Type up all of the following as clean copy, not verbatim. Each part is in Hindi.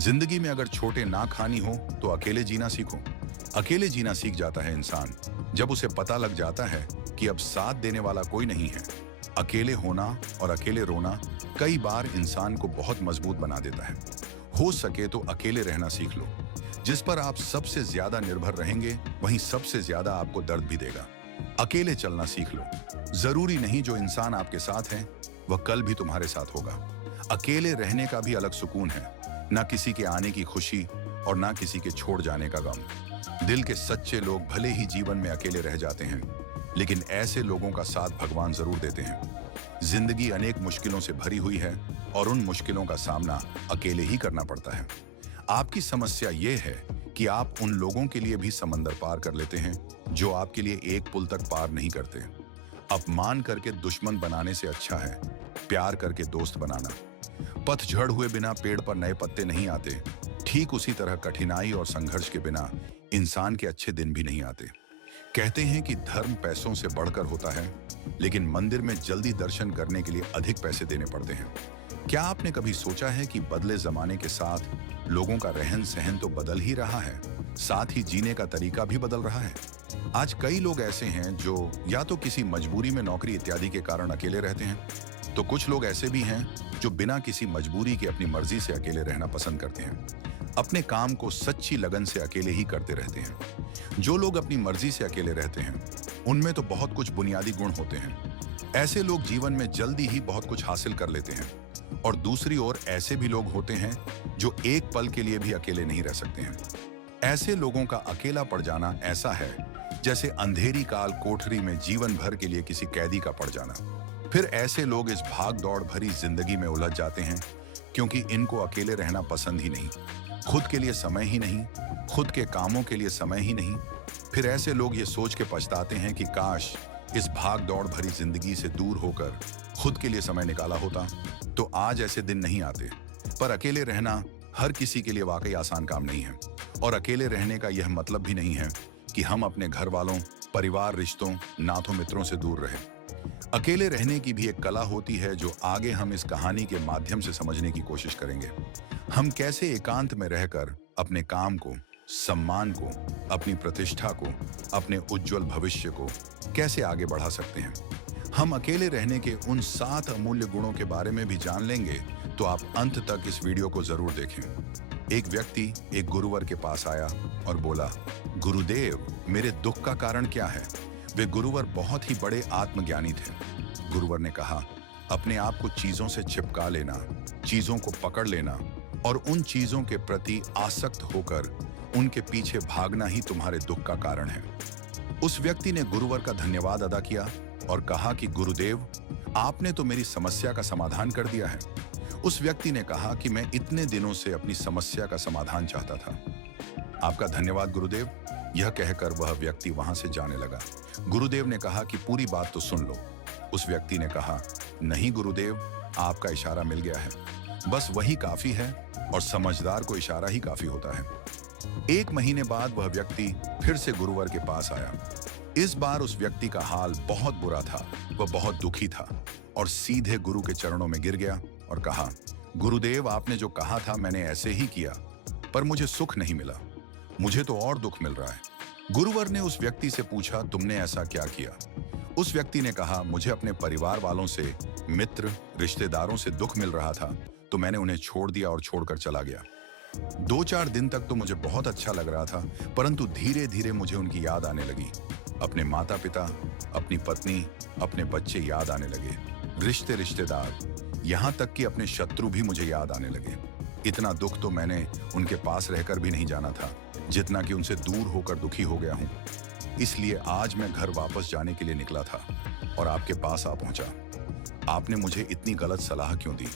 जिंदगी में अगर छोटे ना खानी हो तो अकेले जीना सीखो। अकेले जीना सीख जाता है इंसान जब उसे पता लग जाता है कि अब साथ देने वाला कोई नहीं है। अकेले होना और अकेले रोना कई बार इंसान को बहुत मजबूत बना देता है। हो सके तो अकेले रहना सीख लो। जिस पर आप सबसे ज्यादा निर्भर रहेंगे वहीं सबसे ज्यादा आपको दर्द भी देगा। अकेले चलना सीख लो। जरूरी नहीं जो इंसान आपके साथ है वह कल भी तुम्हारे साथ होगा। अकेले रहने का भी अलग सुकून है, ना किसी के आने की खुशी और ना किसी के छोड़ जाने का गम। दिल के सच्चे लोग भले ही जीवन में अकेले रह जाते हैं, लेकिन ऐसे लोगों का साथ भगवान जरूर देते हैं। जिंदगी अनेक मुश्किलों से भरी हुई है और उन मुश्किलों का सामना अकेले ही करना पड़ता है। आपकी समस्या ये है कि आप उन लोगों के लिए भी समंदर पार कर लेते हैं जो आपके लिए एक पुल तक पार नहीं करते। अपमान करके दुश्मन बनाने से अच्छा है प्यार करके दोस्त बनाना। पतझड़ हुए बिना पेड़ पर नए पत्ते नहीं आते। ठीक उसी तरह कठिनाई और संघर्ष के बिना इंसान के अच्छे दिन भी नहीं आते। कहते हैं कि धर्म पैसों से बढ़कर होता है, लेकिन मंदिर में जल्दी दर्शन करने के लिए अधिक पैसे देने पड़ते हैं। क्या आपने कभी सोचा है कि बदले जमाने के साथ लोगों का रहन सहन तो बदल ही रहा है, साथ ही जीने का तरीका भी बदल रहा है। आज कई लोग ऐसे हैं जो या तो किसी मजबूरी में नौकरी इत्यादि के कारण अकेले रहते हैं, तो कुछ लोग ऐसे भी हैं जो बिना किसी मजबूरी के अपनी मर्जी से अकेले रहना पसंद करते हैं। अपने काम को सच्ची लगन से अकेले ही करते रहते हैं। जो लोग अपनी मर्जी से अकेले रहते हैं उनमें तो बहुत कुछ बुनियादी गुण होते हैं। ऐसे लोग जीवन में जल्दी ही बहुत कुछ हासिल कर लेते हैं। और दूसरी ओर ऐसे भी लोग होते हैं जो एक पल के लिए भी अकेले नहीं रह सकते हैं। ऐसे लोगों का अकेला पड़ जाना ऐसा है जैसे अंधेरी काल कोठरी में जीवन भर के लिए किसी कैदी का पड़ जाना। फिर ऐसे लोग इस भाग दौड़ भरी जिंदगी में उलझ जाते हैं क्योंकि इनको अकेले रहना पसंद ही नहीं, खुद के लिए समय ही नहीं, खुद के कामों के लिए समय ही नहीं। फिर ऐसे लोग ये सोच के पछताते हैं कि काश इस भाग दौड़ भरी जिंदगी से दूर होकर खुद के लिए समय निकाला होता तो आज ऐसे दिन नहीं आते। पर अकेले रहना हर किसी के लिए वाकई आसान काम नहीं है। और अकेले रहने का यह मतलब भी नहीं है कि हम अपने घर वालों, परिवार, रिश्तों, नातों, मित्रों से दूर रहें। अकेले रहने की भी एक कला होती है जो आगे हम इस कहानी के माध्यम से समझने की कोशिश करेंगे। हम कैसे एकांत में रहकर अपने काम को, सम्मान को, अपनी प्रतिष्ठा को, अपने उज्जवल भविष्य को कैसे आगे बढ़ा सकते हैं। हम अकेले रहने के उन 7 अमूल्य गुणों के बारे में भी जान लेंगे, तो आप अंत तक इस वीडियो को जरूर देखें। एक व्यक्ति एक गुरुवर के पास आया और बोला, गुरुदेव, मेरे दुख का कारण क्या है? वे गुरुवर बहुत ही बड़े आत्मज्ञानी थे। गुरुवर ने कहा, अपने आप को चीजों से चिपका लेना, चीजों को पकड़ लेना और उन चीजों के प्रति आसक्त होकर उनके पीछे भागना ही तुम्हारे दुख का कारण है। उस व्यक्ति ने गुरुवर का धन्यवाद अदा किया और कहा कि गुरुदेव, आपने तो मेरी समस्या का समाधान कर दिया है। उस व्यक्ति ने कहा कि मैं इतने दिनों से अपनी समस्या का समाधान चाहता था। आपका धन्यवाद गुरुदेव। यह कहकर वह व्यक्ति वहां से जाने लगा। गुरुदेव ने कहा कि पूरी बात तो सुन लो। उस व्यक्ति ने कहा, नहीं गुरुदेव, आपका इशारा मिल गया है, बस वही काफी है और समझदार को इशारा ही काफी होता है। 1 महीने बाद वह व्यक्ति फिर से गुरुवर के पास आया। इस बार उस व्यक्ति का हाल बहुत बुरा था। वह बहुत दुखी था और सीधे गुरु के चरणों में गिर गया और कहा, गुरुदेव, आपने जो कहा था मैंने ऐसे ही किया, पर मुझे सुख नहीं मिला, मुझे तो और दुख मिल रहा है। गुरुवर ने उस व्यक्ति से पूछा, तुमने ऐसा क्या किया? उस व्यक्ति ने कहा, मुझे अपने परिवार वालों से, मित्र, रिश्तेदारों से दुख मिल रहा था तो मैंने उन्हें छोड़ दिया और छोड़कर चला गया। 2-4 दिन तक तो मुझे बहुत अच्छा लग रहा था, परंतु धीरे धीरे मुझे उनकी याद आने लगी। अपने माता पिता, अपनी पत्नी, अपने बच्चे याद आने लगे, रिश्ते, रिश्तेदार, यहाँ तक कि अपने शत्रु भी मुझे याद आने लगे। इतना दुख तो मैंने उनके पास रहकर भी नहीं जाना था जितना कि उनसे दूर होकर दुखी हो गया हूँ। इसलिए आज मैं घर वापस जाने के लिए निकला था और आपके पास आ पहुंचा। आपने मुझे इतनी गलत सलाह क्यों दी?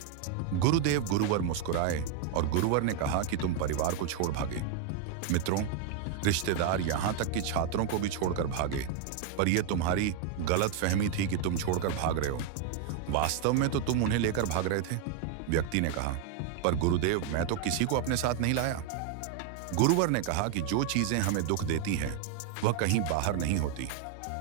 गुरुदेव, गुरुवर मुस्कुराए और गुरुवर ने कहा कि तुम परिवार को छोड़ भागे, मित्रों, रिश्तेदार, यहाँ तक कि छात्रों को भी छोड़कर भागे, पर यह तुम्हारी गलत फहमी थी कि तुम छोड़कर भाग रहे हो। वास्तव में तो तुम उन्हें लेकर भाग रहे थे। व्यक्ति ने कहा, पर गुरुदेव, मैं तो किसी को अपने साथ नहीं लाया। गुरुवर ने कहा कि जो चीजें हमें दुख देती हैं वह कहीं बाहर नहीं होती,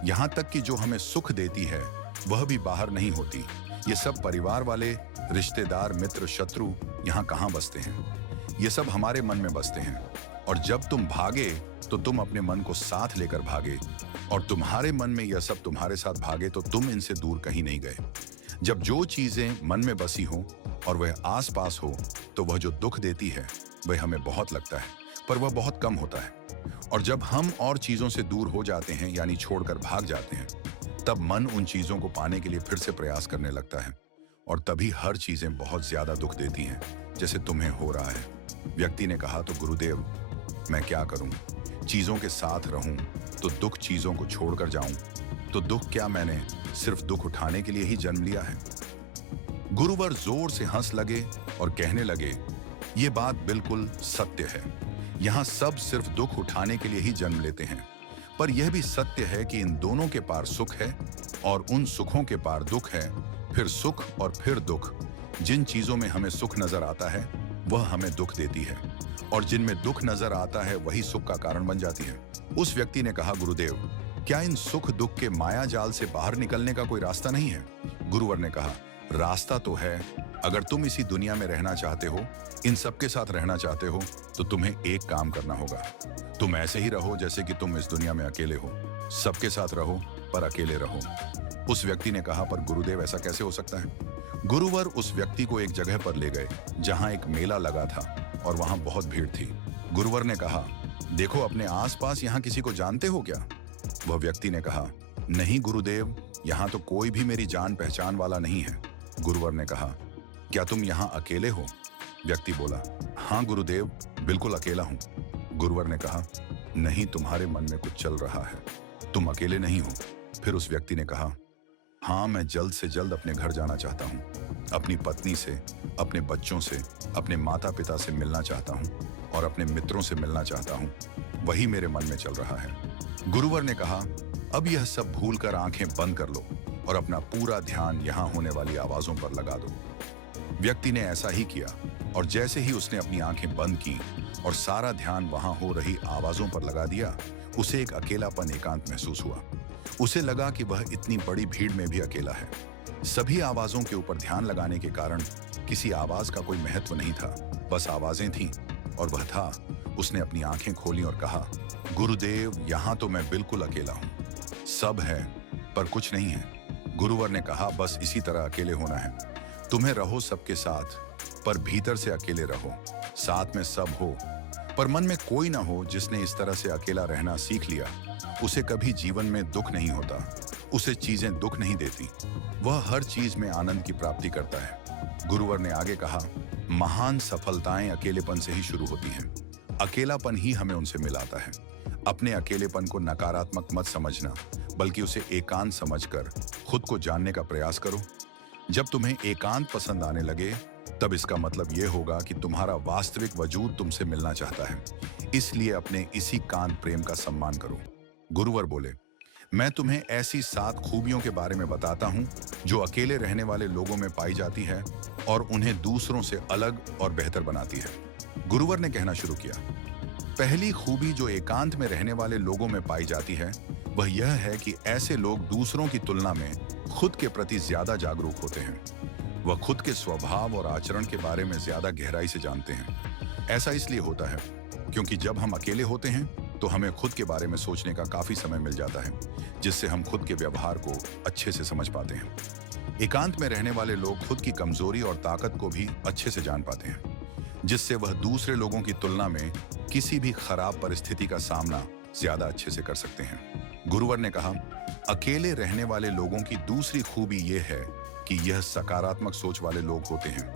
यहाँ तक कि जो हमें सुख देती है वह भी बाहर नहीं होती। ये सब परिवार वाले, रिश्तेदार, मित्र, शत्रु यहाँ कहाँ बसते हैं? ये सब हमारे मन में बसते हैं, और जब तुम भागे तो तुम अपने मन को साथ लेकर भागे, और तुम्हारे मन में यह सब तुम्हारे साथ भागे तो तुम इनसे दूर कहीं नहीं गए। जब जो चीजें मन में बसी हो और वह आसपास हो, तो वह जो दुख देती है वह हमें बहुत लगता है, पर वह बहुत कम होता है। और जब हम और चीजों से दूर हो जाते हैं, यानी छोड़कर भाग जाते हैं, तब मन उन चीजों को पाने के लिए फिर से प्रयास करने लगता है, और तभी हर चीजें बहुत ज्यादा दुख देती हैं, जैसे तुम्हें हो रहा है। व्यक्ति ने कहा, तो गुरुदेव मैं क्या करूं? चीजों के साथ रहूं तो दुख, चीजों को छोड़कर जाऊं तो दुख? क्या मैंने सिर्फ दुख उठाने के लिए ही जन्म लिया है? गुरुवर जोर से हंस लगे और कहने लगे, ये बात बिल्कुल सत्य है। यहाँ सब सिर्फ दुख उठाने के लिए ही जन्म लेते हैं, पर यह भी सत्य है कि इन दोनों के पार सुख है और उन सुखों के पार दुख है, फिर सुख और फिर दुख। जिन चीजों में हमें सुख नजर आता है वह हमें दुख देती है, और जिनमें दुख नजर आता है वही सुख का कारण बन जाती है। उस व्यक्ति ने कहा, गुरुदेव क्या इन सुख दुख के माया जाल से बाहर निकलने का कोई रास्ता नहीं है? गुरुवर ने कहा, रास्ता तो है। अगर तुम इसी दुनिया में रहना चाहते हो, इन सबके साथ रहना चाहते हो, तो तुम्हें एक काम करना होगा। तुम ऐसे ही रहो जैसे कि तुम इस दुनिया में अकेले हो। सबके साथ रहो पर अकेले रहो। उस व्यक्ति ने कहा, पर गुरुदेव ऐसा कैसे हो सकता है? गुरुवर उस व्यक्ति को एक जगह पर ले गए जहां एक मेला लगा था और वहां बहुत भीड़ थी। गुरुवर ने कहा, देखो अपने आसपास यहाँ किसी को जानते हो क्या? वह व्यक्ति ने कहा, नहीं गुरुदेव, यहाँ तो कोई भी मेरी जान पहचान वाला नहीं है। गुरुवर ने कहा, क्या तुम यहाँ अकेले हो? व्यक्ति बोला, हाँ गुरुदेव, बिल्कुल अकेला हूँ। गुरुवर ने कहा, नहीं, तुम्हारे मन में कुछ चल रहा है, तुम अकेले नहीं हो। फिर उस व्यक्ति ने कहा, हाँ मैं जल्द से जल्द अपने घर जाना चाहता हूँ, अपनी पत्नी से, अपने बच्चों से, अपने माता पिता से मिलना चाहता हूँ और अपने मित्रों से मिलना चाहता हूँ। वही मेरे मन में चल रहा है। गुरुवर ने कहा, अब यह सब भूलकर आंखें बंद कर लो और अपना पूरा ध्यान यहाँ होने वाली आवाजों पर लगा दो। व्यक्ति ने ऐसा ही किया, और जैसे ही उसने अपनी आंखें बंद की और सारा ध्यान वहां हो रही आवाजों पर लगा दिया, उसे एक अकेलापन, एकांत महसूस हुआ। उसे लगा कि वह इतनी बड़ी भीड़ में भी अकेला है। सभी आवाजों के ऊपर ध्यान लगाने के कारण किसी आवाज का कोई महत्व नहीं था, बस आवाजें थीं, और वह था। उसने अपनी आंखें खोली और कहा, गुरुदेव यहाँ तो मैं बिल्कुल अकेला हूँ, सब है पर कुछ नहीं है। गुरुवर ने कहा, बस इसी तरह अकेले होना है। तुम्हें रहो सबके साथ, पर भीतर से अकेले रहो। साथ में सब हो पर मन में कोई ना हो। जिसने इस तरह से अकेला रहना सीख लिया, उसे कभी जीवन में दुख नहीं होता, उसे चीजें दुख नहीं देती, वह हर चीज में आनंद की प्राप्ति करता है। गुरुवर ने आगे कहा, महान सफलताएं अकेलेपन से ही शुरू होती हैं। अकेलापन ही हमें उनसे मिलाता है। अपने अकेलेपन को नकारात्मक मत समझना, बल्कि उसे एकांत समझकर खुद को जानने का प्रयास करो। जब तुम्हें एकांत पसंद आने लगे, तब इसका मतलब यह होगा कि तुम्हारा वास्तविक वजूद तुमसे मिलना चाहता है। इसलिए अपने इसी कांत प्रेम का सम्मान करो। गुरुवर बोले, मैं तुम्हें ऐसी 7 खूबियों के बारे में बताता हूं जो अकेले रहने वाले लोगों में पाई जाती है और उन्हें दूसरों से अलग और बेहतर बनाती है। गुरुवर ने कहना शुरू किया, पहली खूबी जो एकांत में रहने वाले लोगों में पाई जाती है वह यह है कि ऐसे लोग दूसरों की तुलना में खुद के प्रति ज्यादा जागरूक होते हैं। वह खुद के स्वभाव और आचरण के बारे में ज्यादा गहराई से जानते हैं। ऐसा इसलिए होता है क्योंकि जब हम अकेले होते हैं तो हमें खुद के बारे में सोचने का काफी समय मिल जाता है, जिससे हम खुद के व्यवहार को अच्छे से समझ पाते हैं। एकांत में रहने वाले लोग खुद की कमजोरी और ताकत को भी अच्छे से जान पाते हैं, जिससे वह दूसरे लोगों की तुलना में किसी भी खराब परिस्थिति का सामना ज्यादा अच्छे से कर सकते हैं। गुरुवर ने कहा, अकेले रहने वाले लोगों की दूसरी खूबी यह है कि यह सकारात्मक सोच वाले लोग होते हैं।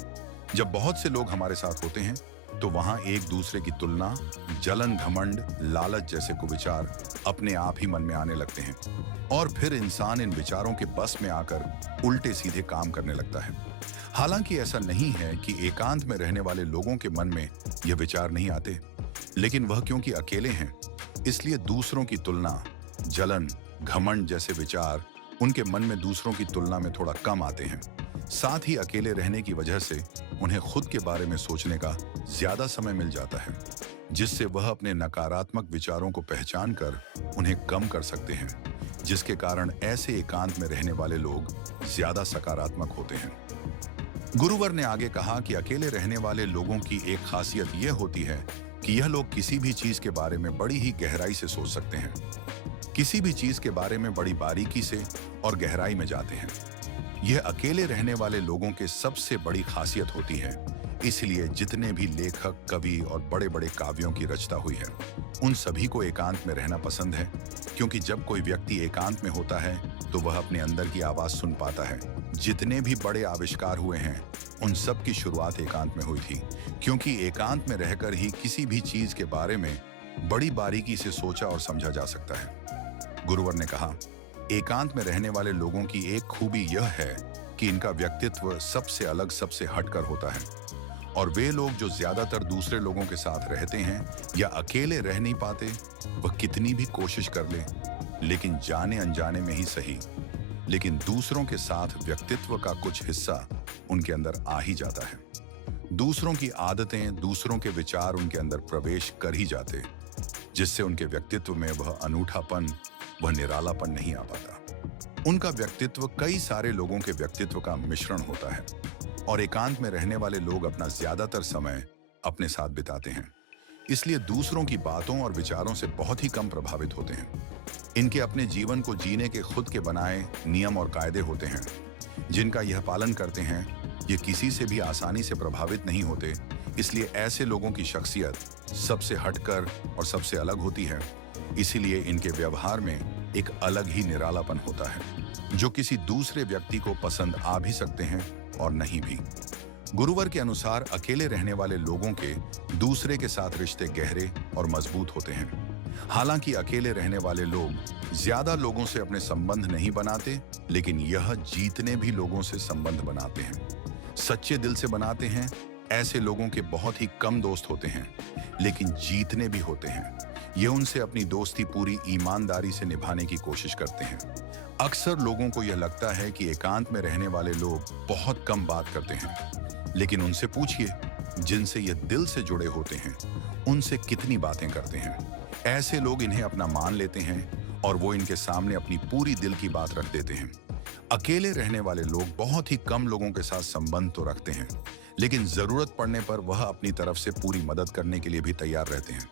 जब बहुत से लोग हमारे साथ होते हैं तो वहां एक दूसरे की तुलना, जलन, घमंड, लालच जैसे कुविचार अपने आप ही मन में आने लगते हैं, और फिर इंसान इन विचारों के बस में आकर उल्टे सीधे काम करने लगता है। हालांकि ऐसा नहीं है कि एकांत में रहने वाले लोगों के मन में यह विचार नहीं आते, लेकिन वह क्योंकि अकेले हैं इसलिए दूसरों की तुलना, जलन, घमंड जैसे विचार उनके मन में दूसरों की तुलना में थोड़ा कम आते हैं। साथ ही अकेले रहने की वजह से उन्हें खुद के बारे में सोचने का ज्यादा समय मिल जाता है, जिससे वह अपने नकारात्मक विचारों को पहचान कर उन्हें कम कर सकते हैं, जिसके कारण ऐसे एकांत में रहने वाले लोग ज्यादा सकारात्मक होते हैं। गुरुवर ने आगे कहा कि अकेले रहने वाले लोगों की एक खासियत यह होती है कि यह लोग किसी भी चीज के बारे में बड़ी ही गहराई से सोच सकते हैं। किसी भी चीज के बारे में बड़ी बारीकी से और गहराई में जाते हैं। यह अकेले रहने वाले लोगों के सबसे बड़ी खासियत होती है। इसलिए जितने भी लेखक, कवि और बड़े बड़े काव्यों की रचना हुई है, उन सभी को एकांत में रहना पसंद है, क्योंकि जब कोई व्यक्ति एकांत में होता है तो वह अपने अंदर की आवाज सुन पाता है। जितने भी बड़े आविष्कार हुए हैं, उन सब की शुरुआत एकांत में हुई थी, क्योंकि एकांत में रहकर ही किसी भी चीज के बारे में बड़ी बारीकी से सोचा और समझा जा सकता है। गुरुवर ने कहा, एकांत में रहने वाले लोगों की एक खूबी यह है कि इनका व्यक्तित्व सबसे अलग, सबसे हटकर होता है। और वे लोग जो ज्यादातर दूसरे लोगों के साथ रहते हैं या अकेले रह नहीं पाते, वह कितनी भी कोशिश कर ले, लेकिन जाने अनजाने में ही सही, लेकिन दूसरों के साथ व्यक्तित्व का कुछ हिस्सा उनके अंदर आ ही जाता है। दूसरों की आदतें, दूसरों के विचार उनके अंदर प्रवेश कर ही जाते, जिससे उनके व्यक्तित्व में वह अनूठापन, वह निरालापन नहीं आ पाता। उनका व्यक्तित्व कई सारे लोगों के व्यक्तित्व का मिश्रण होता है और एकांत में रहने वाले लोग अपना ज्यादातर समय अपने साथ बिताते हैं, इसलिए दूसरों की बातों और विचारों से बहुत ही कम प्रभावित होते हैं। इनके अपने जीवन को जीने के खुद के बनाए नियम और कायदे होते हैं, जिनका यह पालन करते हैं। ये किसी से भी आसानी से प्रभावित नहीं होते, इसलिए ऐसे लोगों की शख्सियत सबसे हटकर और सबसे अलग होती है। इसीलिए इनके व्यवहार में एक अलग ही निरालापन होता है, जो किसी दूसरे व्यक्ति को पसंद आ भी सकते हैं और नहीं भी। गुरुवर के अनुसार अकेले रहने वाले लोगों के दूसरे के साथ रिश्ते गहरे और मजबूत होते हैं। हालांकि अकेले रहने वाले लोग ज्यादा लोगों से अपने संबंध नहीं बनाते, लेकिन यह जीतने भी लोगों से संबंध बनाते हैं, सच्चे दिल से बनाते हैं। ऐसे लोगों के बहुत ही कम दोस्त होते हैं, लेकिन जीतने भी होते हैं। ये उनसे अपनी दोस्ती पूरी ईमानदारी से निभाने की कोशिश करते हैं। अक्सर लोगों को यह लगता है कि एकांत में रहने वाले लोग बहुत कम बात करते हैं, लेकिन उनसे पूछिए, जिनसे ये दिल से जुड़े होते हैं, उनसे कितनी बातें करते हैं। ऐसे लोग इन्हें अपना मान लेते हैं और वो इनके सामने अपनी पूरी दिल की बात रख देते हैं। अकेले रहने वाले लोग बहुत ही कम लोगों के साथ संबंध तो रखते हैं, लेकिन जरूरत पड़ने पर वह अपनी तरफ से पूरी मदद करने के लिए भी तैयार रहते हैं।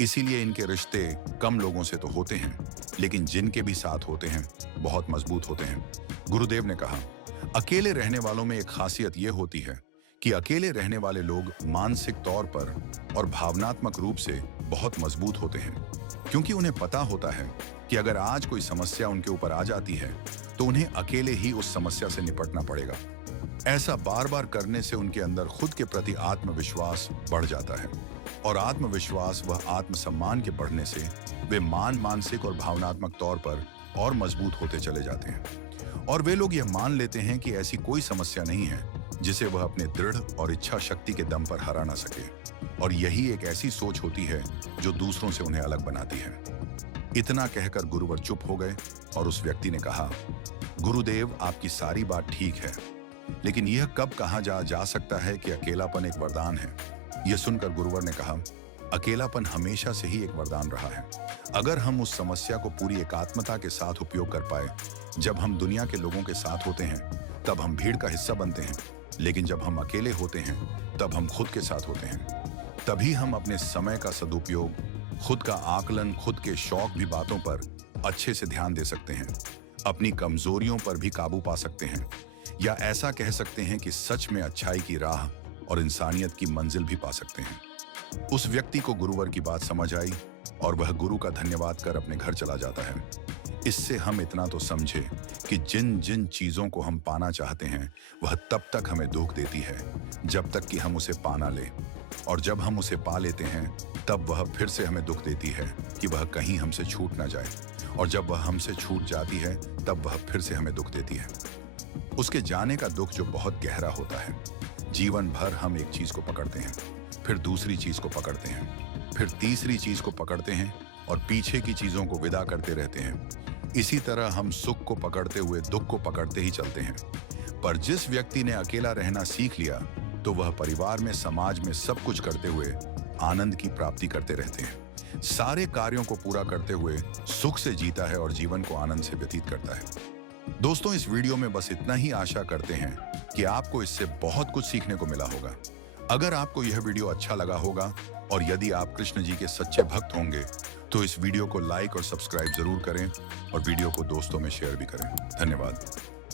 इसीलिए इनके रिश्ते कम लोगों से तो होते हैं, लेकिन जिनके भी साथ होते हैं बहुत मजबूत होते हैं। गुरुदेव ने कहा, अकेले रहने वालों में एक खासियत यह होती है कि अकेले रहने वाले लोग मानसिक तौर पर और भावनात्मक रूप से बहुत मजबूत होते हैं, क्योंकि उन्हें पता होता है कि अगर आज कोई समस्या उनके ऊपर आ जाती है तो उन्हें अकेले ही उस समस्या से निपटना पड़ेगा। ऐसा बार बार करने से उनके अंदर खुद के प्रति आत्मविश्वास बढ़ जाता है और आत्मविश्वास व आत्मसम्मान के बढ़ने से वे मानसिक और भावनात्मक तौर पर और मजबूत होते चले जाते हैं। और वे लोग यह मान लेते हैं कि ऐसी कोई समस्या नहीं है जिसे वह अपने दृढ़ और इच्छा शक्ति के दम पर हरा ना सके। और यही एक ऐसी सोच होती है जो दूसरों से उन्हें अलग बनाती है। इतना कहकर गुरुवर चुप हो गए और उस व्यक्ति ने कहा, गुरुदेव, आपकी सारी बात ठीक है, लेकिन यह कब कहा जा सकता है कि अकेलापन एक वरदान है। यह सुनकर गुरुवर ने कहा, अकेलापन हमेशा से ही एक वरदान रहा है। अगर हम उस समस्या को पूरी एकात्मता के साथ उपयोग कर पाए। जब हम दुनिया के लोगों के साथ होते हैं तब हम भीड़ का हिस्सा बनते हैं, लेकिन जब हम अकेले होते हैं तब हम खुद के साथ होते हैं। तभी हम अपने समय का सदुपयोग, खुद का आकलन, खुद के शौक भी बातों पर अच्छे से ध्यान दे सकते हैं, अपनी कमजोरियों पर भी काबू पा सकते हैं, या ऐसा कह सकते हैं कि सच में अच्छाई की राह और इंसानियत की मंजिल भी पा सकते हैं। उस व्यक्ति को गुरुवर की बात समझ आई और वह गुरु का धन्यवाद कर अपने घर चला जाता है। इससे हम इतना तो समझे कि जिन जिन चीजों को हम पाना चाहते हैं वह तब तक हमें दुख देती है जब तक कि हम उसे पा ना लें, और जब हम उसे पा लेते हैं तब वह फिर से हमें दुख देती है कि वह कहीं हमसे छूट ना जाए, और जब वह हमसे छूट जाती है तब वह फिर से हमें दुख देती है। उसके जाने का दुख जो बहुत गहरा होता है। जीवन भर हम एक चीज को पकड़ते हैं, फिर दूसरी चीज को पकड़ते हैं, फिर तीसरी चीज को पकड़ते हैं और पीछे की चीजों को विदा करते रहते हैं। इसी तरह हम सुख को पकड़ते हुए दुख को पकड़ते ही चलते हैं। पर जिस व्यक्ति ने अकेला रहना सीख लिया तो वह परिवार में, समाज में सब कुछ करते हुए आनंद की प्राप्ति करते रहते हैं। सारे कार्यों को पूरा करते हुए सुख से जीता है और जीवन को आनंद से व्यतीत करता है। दोस्तों, इस वीडियो में बस इतना ही। आशा करते हैं कि आपको इससे बहुत कुछ सीखने को मिला होगा। अगर आपको यह वीडियो अच्छा लगा होगा और यदि आप कृष्ण जी के सच्चे भक्त होंगे तो इस वीडियो को लाइक और सब्सक्राइब जरूर करें और वीडियो को दोस्तों में शेयर भी करें। धन्यवाद।